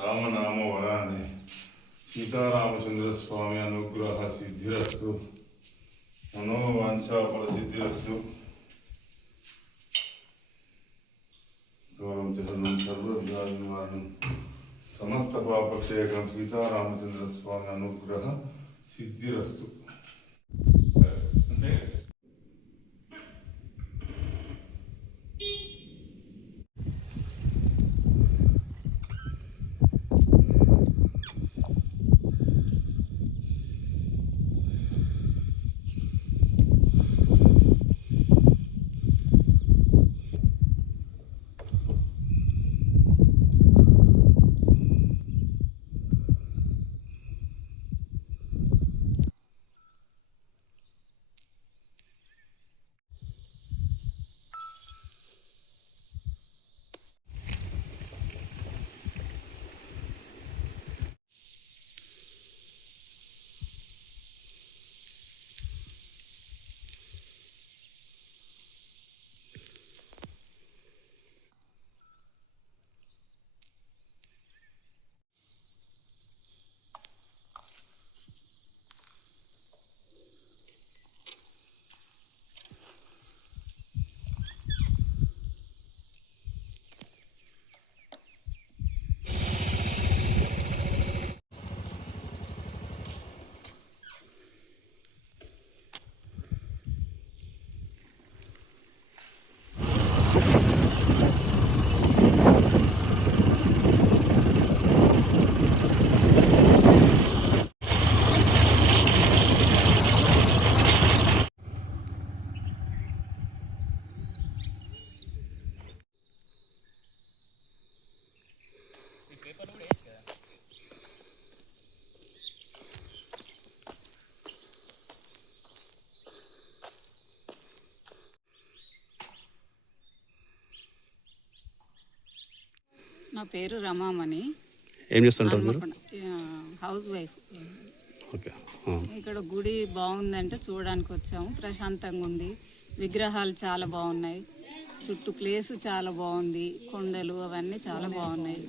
రామనామ వరాన్ని సీతారామచంద్ర స్వామి అనుగ్రహ సిద్ధిరస్తు మనోవాంఛాఫల సిద్ధిరస్తు గౌరవం చరణం సర్వవ్యాధి నివారణం సమస్త పాపక్షేకం సీతారామచంద్ర స్వామి అనుగ్రహ సిద్ధిరస్తు. అంటే నా పేరు రమామణి. ఏం చేస్తుంటారు మీరు? House wife. ఓకే. ఇక్కడ గుడి బాగుందంటే చూడడానికి వచ్చాము. ప్రశాంతంగా ఉంది, విగ్రహాలు చాలా బాగున్నాయి, చుట్టూ ప్లేసు చాలా బాగుంది, కొండలు అవన్నీ చాలా బాగున్నాయి,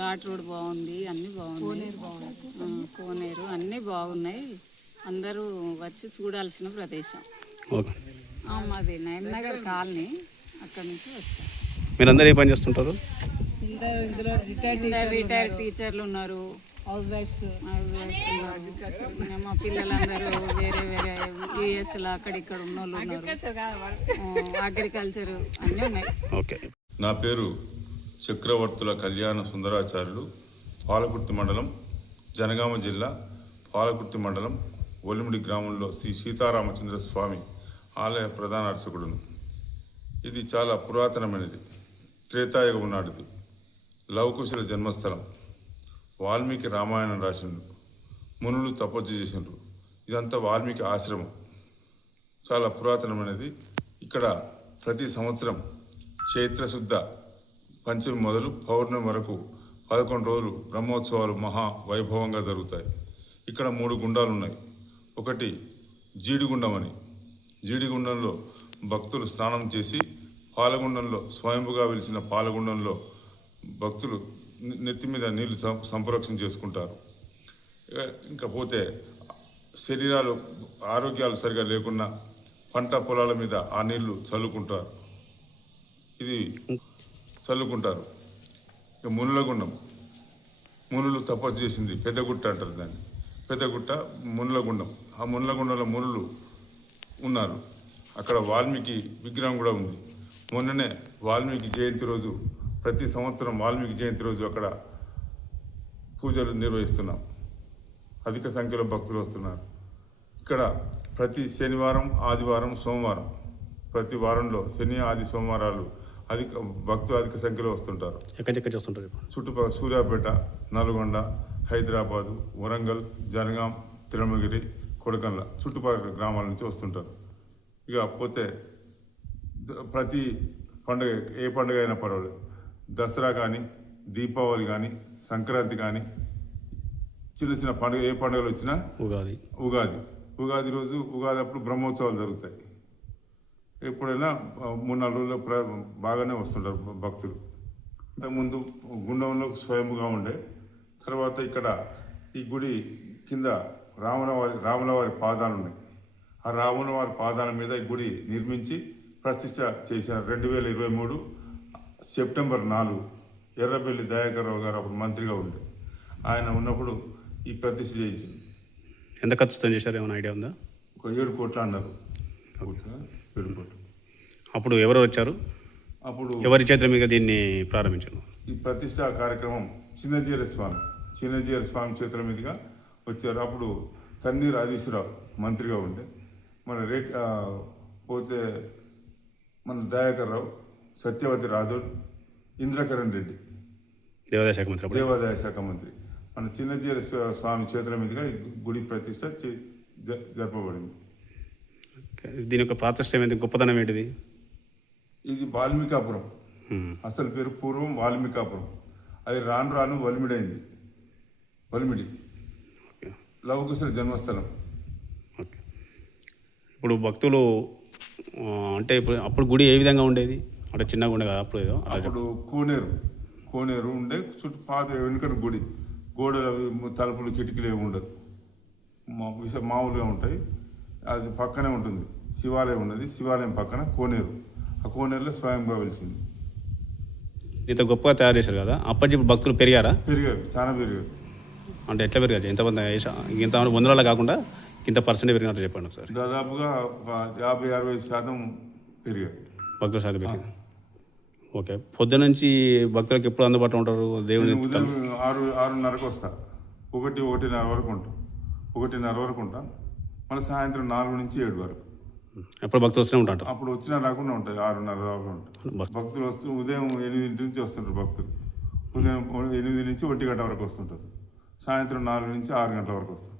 ఘాట్ రోడ్ బాగుంది, అన్నీ బాగున్నాయి, కోనేరు అన్నీ బాగున్నాయి. అందరూ వచ్చి చూడాల్సిన ప్రదేశం. మాది నయన్ నగర్ కాలనీ. అక్కడ నుంచి వచ్చాం. మీరందరూ ఏ పని చేస్తుంటారు? ఇందులో రిటైర్డ్ టీచర్లు ఉన్నారు, హౌస్ వైఫ్స్ ఉన్నారు. మా పిల్లలందరూ వేరే వేరే యూఎస్లో అక్కడిక్కడ ఉన్న వాళ్ళు ఉన్నారు. అగ్రికల్చర్ అన్నీ ఉన్నాయి. ఓకే. నా పేరు చక్రవర్తుల కళ్యాణ సుందరాచార్యులు, పాలకుర్తి మండలం, జనగామ జిల్లా పాలకుర్తి మండలం ఒలిమిడి గ్రామంలో శ్రీ సీతారామచంద్ర స్వామి ఆలయ ప్రధాన అర్చకుడును. ఇది చాలా పురాతనమైనది, త్రేతాయుగం నాటిది, లవకుశుల జన్మస్థలం. వాల్మీకి రామాయణం రాసిండు, మునులు తపస్సు చేసిండ్రు. ఇదంతా వాల్మీకి ఆశ్రమం, చాలా పురాతనమైనది. ఇక్కడ ప్రతి సంవత్సరం చైత్రశుద్ధ పంచమి మొదలు పౌర్ణమి వరకు 11 రోజులు బ్రహ్మోత్సవాలు మహా వైభవంగా జరుగుతాయి. ఇక్కడ 3 గుండాలు ఉన్నాయి. ఒకటి జీడిగుండం అని, జీడిగుండంలో భక్తులు స్నానం చేసి, పాలగుండంలో స్వయంభుగా వెలిసిన పాలగుండంలో భక్తులు నెత్తి మీద నీళ్లు సంప్రోక్షణ చేసుకుంటారు. ఇంకా పోతే శరీరాలు ఆరోగ్యాలు సరిగా లేకున్నా పంట పొలాల మీద ఆ నీళ్లు చల్లుకుంటారు. ఇది చల్లుకుంటారు. ఇక మునులగుండం, మునులు తపస్సు చేసింది పెద్దగుట్ట అంటారు దాన్ని. పెద్దగుట్ట మునులగుండం. ఆ మునులగుండంలో మునులు ఉన్నారు. అక్కడ వాల్మీకి విగ్రహం కూడా ఉంది. మొన్ననే వాల్మీకి జయంతి రోజు, ప్రతి సంవత్సరం వాల్మీకి జయంతి రోజు అక్కడ పూజలు నిర్వహిస్తున్నాం. అధిక సంఖ్యలో భక్తులు వస్తున్నారు. ఇక్కడ ప్రతి శనివారం, ఆదివారం, సోమవారం, ప్రతి వారంలో శని, ఆది, సోమవారాలు భక్తులు అధిక సంఖ్యలో వస్తుంటారు. ఎక్కడ చూస్తుంటారు? చుట్టుపక్కల సూర్యాపేట, నల్గొండ, హైదరాబాదు, వరంగల్, జనగాం, తిరుమలగిరి, కొడకన్ల చుట్టుపక్కల గ్రామాల నుంచి వస్తుంటారు. ఇక పోతే ప్రతి పండుగ, ఏ పండుగ అయినా పర్వాలేదు, దసరా కానీ, దీపావళి కానీ, సంక్రాంతి కానీ, చిన్న చిన్న పండుగ ఏ పండుగలు వచ్చినా, ఉగాది రోజు, ఉగాది అప్పుడు బ్రహ్మోత్సవాలు జరుగుతాయి. ఎప్పుడైనా 3-4 రోజులు బాగానే వస్తుంటారు భక్తులు. ఇంతకుముందు గుండంలో స్వయంగా ఉండే, తర్వాత ఇక్కడ ఈ గుడి కింద రాముల వారి పాదాలు ఉన్నాయి. ఆ రాముల వారి పాదాల మీద ఈ గుడి నిర్మించి ప్రతిష్ట చేసిన 2023 సెప్టెంబర్ 4 ఎర్రబెల్లి దయాకర్ రావు గారు అప్పుడు మంత్రిగా ఉండే, ఆయన ఉన్నప్పుడు ఈ ప్రతిష్ట చేయించింది. ఎంత ఖర్చుతో చేశారు, ఏమైనా ఐడియా ఉందా? ఒక 7 కోట్లు అన్నారు. 7 కోట్లు. అప్పుడు ఎవరు వచ్చారు? అప్పుడు ఎవరి చేతుల మీద దీన్ని ప్రారంభించారు? ఈ ప్రతిష్ట కార్యక్రమం చిన్నజీర స్వామి చేతుల మీదుగా వచ్చారు. అప్పుడు తన్నీరు హరీశ్రావు మంత్రిగా ఉండే, పోతే మన దయాకర్ రావు, సత్యవతి రాథోడ్, ఇంద్రకరణ్ రెడ్డి దేవాదాయ శాఖ మంత్రి, మన చిన్నజీర స్వామి చేతుల మీదుగా ఈ గుడి ప్రతిష్ట జరపబడింది. దీని యొక్క ప్రాతిష్టం ఏంటి, గొప్పతనం ఏంటిది? ఇది వాల్మీకాపురం, అసలు పేరు పూర్వం వాల్మీకాపురం, అది రాను రాను వలిమిడైంది. వలిమిడి లవకుశుల జన్మస్థలం. ఇప్పుడు భక్తులు అంటే అప్పుడు గుడి ఏ విధంగా ఉండేది? అంటే చిన్నగా ఉండే కదా అప్పుడు? అప్పుడు కోనేరు ఉండే, చుట్టూ పాత వెనుకటి గుడి, గోడలు, తలుపులు, కిటికీలు ఏమి ఉండదు, మామూలుగా ఉంటాయి. అది పక్కనే ఉంటుంది శివాలయం ఉన్నది, శివాలయం పక్కన కోనేరు, ఆ కోనేరులో స్వయంగా వెలిసింది. ఇంత గొప్పగా తయారు చేశారు కదా, అప్పటి భక్తులు పెరిగారు, చాలా పెరిగారు. అంటే ఎట్లా పెరిగారు? ఎంతమంది, ఇంత వందల కాకుండా ఇంత పర్సెంట్ పెరిగినట్టు చెప్పండి ఒకసారి. దాదాపుగా 50-60% పెరిగారు భక్తుల శాతం పెరిగింది. ఓకే. పొద్దు నుంచి భక్తులకు ఎప్పుడు అందుబాటులో ఉంటారు? దేవుని ఉదయం 6:30కు వస్తా, 1-1:30 వరకు ఉంటాం. 1:30 వరకు ఉంటాం. మళ్ళీ సాయంత్రం 4 నుంచి 7 వరకు. ఎప్పుడు భక్తులు వస్తూనే ఉంటారు? అప్పుడు వచ్చినా రాకుండా ఉంటాయి. 6:30 దాకా ఉంటాయి భక్తులు. ఉదయం 8 నుంచి వస్తుంటారు భక్తులు. ఉదయం 8 నుంచి 1 గంట వరకు వస్తుంటారు. సాయంత్రం 4 నుంచి 6 గంటల వరకు వస్తారు.